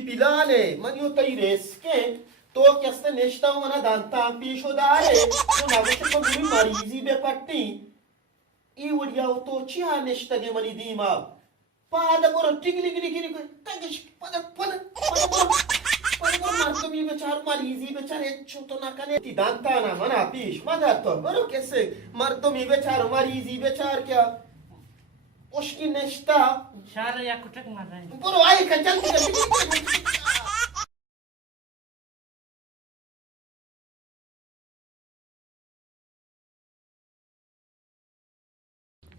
Pilale, man io tai resche, to che sta nesta una danta pisho dare, non avete con lui marisi be patti. I would yao to chia nesta ge mani dima. Pada goro tigli gili gili tagish pada marto mi becar marisi becare chuto na kane ti danta na mana pish madato baro kese marto mi becar marisi becar kya उसकी नेस्ता शारे या कुटक मार रहे हैं बरो आई का जल्दी जल्दी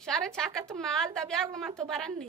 शारे चाकर तो माल दबिया गुण मन तो बरन्नी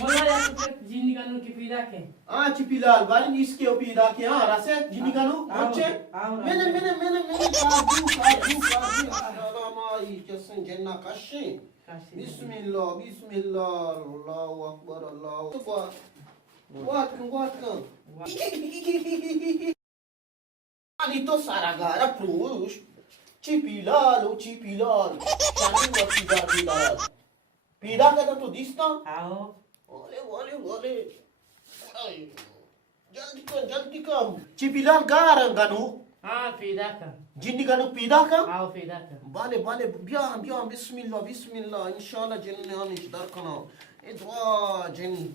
मोला या कुटक जिंदी कानून की पीड़ा के ah Pilal bali इसके opida के ah rase jini kanu oche mene alama i kesin cenna kashi bismillah Allahu akbar Allahu akbar what ali to saragara prush Pilal chani Pilal pida kada to dista आओ Olha. Ai. Jaldi kam. Pilal garang ganu. हाँ पीड़ा का Jinni ganu pida kam. आओ पीड़ा का Bale biya bismillah inshallah jinnan ish darkana. Edwa jin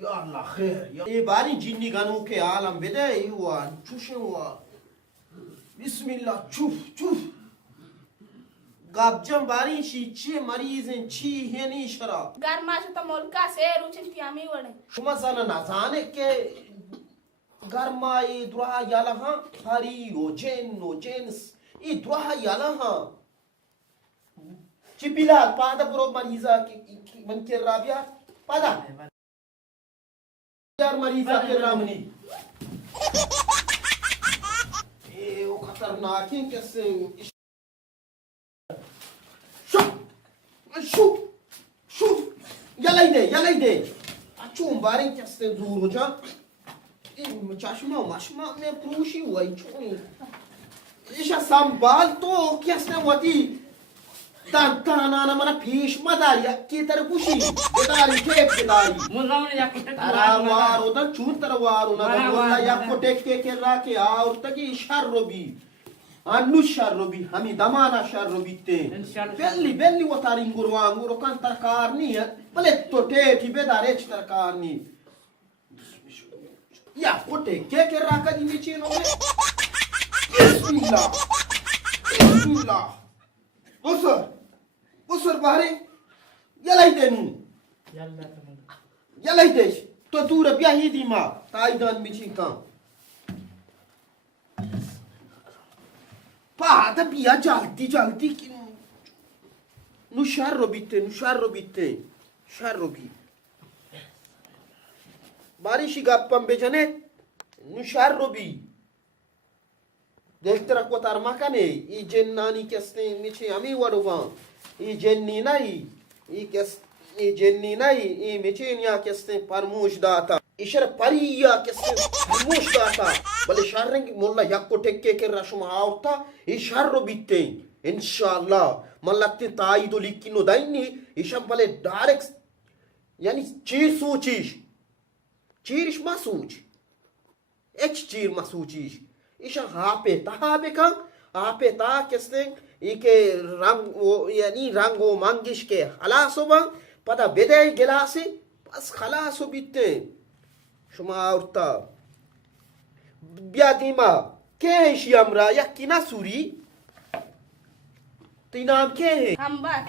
Ya Allah khair. E bari jinni ganu ke alam bede yuwa chushuwa. Bismillah chuf. गाबजम बारी ची Marizanne ची हेनी शरा घर माश तो मोलका से रुचिन तियामी वड़े शुमा जाना ना जाने के गरमाई दुआ याला हां हरी ओजेन्स ई दुआ याला हां चिपिला पादा प्रो मरीजा की मन के राबिया पादा यार मरीजा के रामनी ए ओ खतरनाक है कैसे Şuf. Yalayde. Açum bari keste zuruca. Çaşma me prushi wai chuni. Isha sambal to keste wati. Tantana na mana fish madari ki tar pushi. Bedari kek bedari. मोला में या Kutak Tarawar oda chur tarawar una wala yakko tek ke rake aur taki sharrobi. Annu sharrobi hami damana sharrobitte Inshallah. belli watari nguro kan tarkarni bale tote tibe dare tarkarni ya kote ke raka di chino bismillah bosor bahare yalaidenu Yalla Kamal yalaidesh to dura biahidi ma taidan michin kan Pada biya jaldi ki nu sharro bitte barishi gappam bejane nu sharro bi deltera kotar makane I jennani keste michi ami waruva I jenni nai I michi niya keste parmush data ishar pariya keste parmush data bale sharring molla yakko tekke ke rashuma auta I sharro bitte inshallah mallatte taido likino daini isham bale direct yani çir masuch çir masuchish isha hape kan hape ta keste ike rang yani rango mangish ke halasoba pada bede gelasi bas khalaso bitte shuma aurta biadima ke shiamra yakina suri tinam ke hai कंबर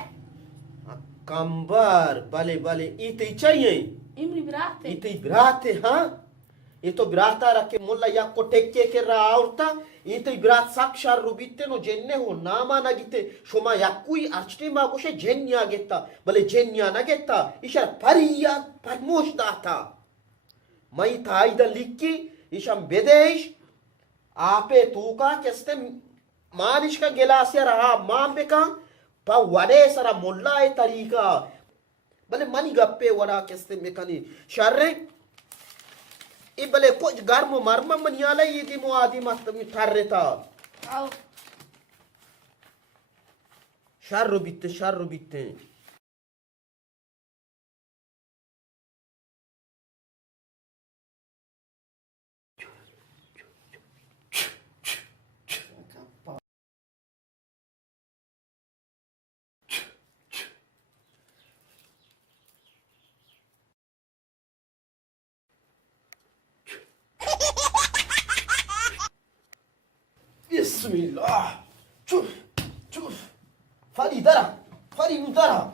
kambar bale ite चाहिए इमरी बिराते ite brate ha ये तो बिराता रखे मुल्ला या को टेक्के के रहा औरता ये तो बिरात साक्षार रुबिते नो जेन्ने हो नामा नगिते शोमा याकुई अर्चने मागोशे जेन्या गेता भले जेन्या नगेता इशर परिया परमोश दाता मई था इधर लिखी इशम बेदेश आपे तूका केस्ते मानिश का गिलासिया रहा मां पे का पा वडे सरा मुल्ला ए तरीका भले मनी गप्पे वड़ा केस्ते मेकनी शर्रे ये भले कुछ गर्म मर्म मनियाला ये दिमो आदि मत मिठार रहता आओ शार रुबिते Bismillah. Çuf, çuf. Fari dara. Fari mudara.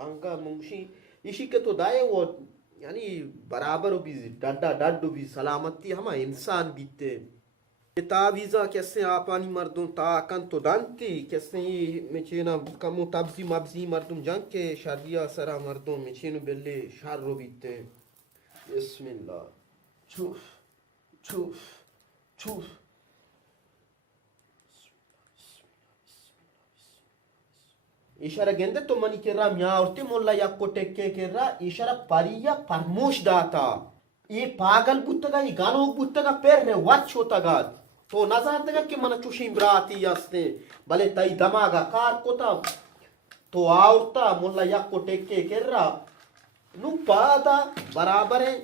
अंगा मुंशी इसी के तो दाए वो यानी बराबर भी डाडा डाडो भी सलामती हम इंसान बीते तावीजा कैसे आपानी मर्दों ताकन तो दांती कैसे मेचेना कमो तब्जी मब्जी मर्दों जंग के शरिया सरा मर्दों मेचेनो बेले शारो बीते बिस्मिल्लाह छुफ छुफ छुफ इशारा गेंदे तो मनी केरा म्या औरती मोल्ला या को टेक्के केरा इशारा परिया परमोश दाता ये पागल पुत्तगा ये गानो पुत्तगा पेर रे वाच होतागा तो नजर तगा कि मन चुशिम राती यास्ते भले तई दमागा कार कोता तो औरता मोल्ला या को टेक्के केरा नु पादा बराबर है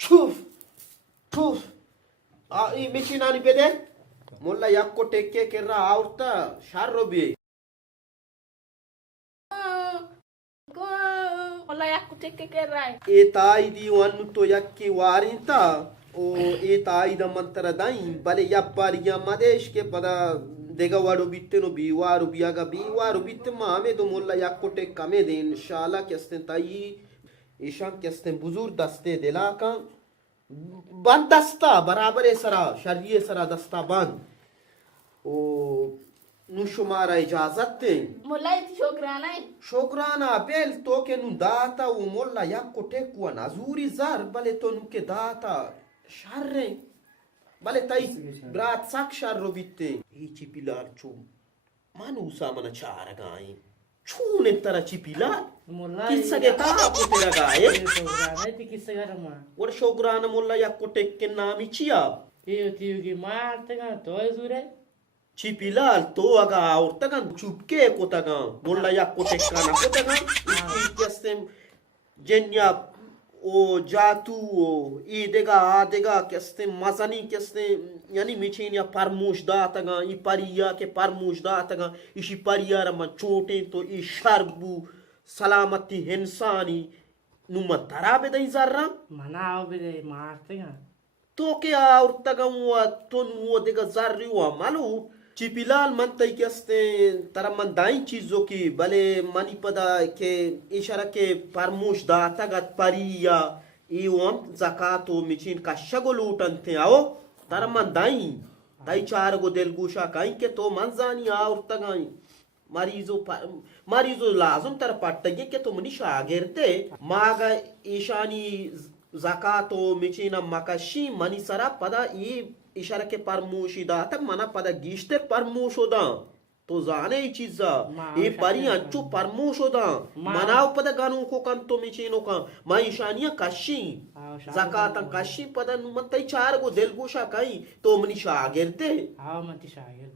छुफ छुफ आ ई मिचिनानी पेदे मोल्ला या को टेक्के केरा औरता शारो बे Molla yakku tekke kerrai. e tai di wannu to yakki warinta o e tai da mantara dain bale yappariya madesh ke pada dega wadu bitteno biwaru biaga biwaru bitte ma ame do molla yakko tek kame de inshallah kesten tai ishan kesten buzur daste delaka ban dasta barabar e sara shariye sara dasta ban o nu shumara ijazat de Molla iti shokranai. Shokrana apel toke nu data u molla yakko tekwa nazuri zar bale to nu ke data sharre bale tai brat sak sharro bitte ichi pilar chu manu samana chara gai chune tara chi pilar Mulla kissa ge ta ko tera gaye नहीं थी किससे घर माँ or shokrana molla yakko tekke nami chia तीयू की मारते का तो सुरे chi pilar to aga aurtagan chupke ko taga molla yakko tekka na ko taga iski kestem jenya o jatu o idega keste mazani keste yani michenia parmush da taga I pariya ke parmush da taga ishi pariyara man chote to I sharbu salamati hensani numa tarabe da izarra मनाओ भी दे मारते का to ke aurtaga wa to nu dega zarri wa malu Chipilal mantai keste taraman dain चीजों की भले money पदा के इशारा के परमुश दाता गत परिया इवम जकातो मिचिन का शगोलूटन थे आओ तराman दाइन दाई चार गो दिल गुशा काई के तो मंजानी और तगाई मरीजो लाजम तर पट्टगे के तो मनी शागिरते मागा ईशानी जकातो मिचिना मकाशी मनी सरा पदा ई इशारा के परमोशिदा तक मना पदा गिश्ते परमोशोदा तो जाने ही चीज़ा ये परी अंचु परमोशोदा मनाव पदा गानों को कं तो मिचेनो का माँ ईशानिया काशी ज़काता काशी पदा नुमत्ताई चार गो दिल गोशा काई तो मनी शागिरते हाँ मती शागिर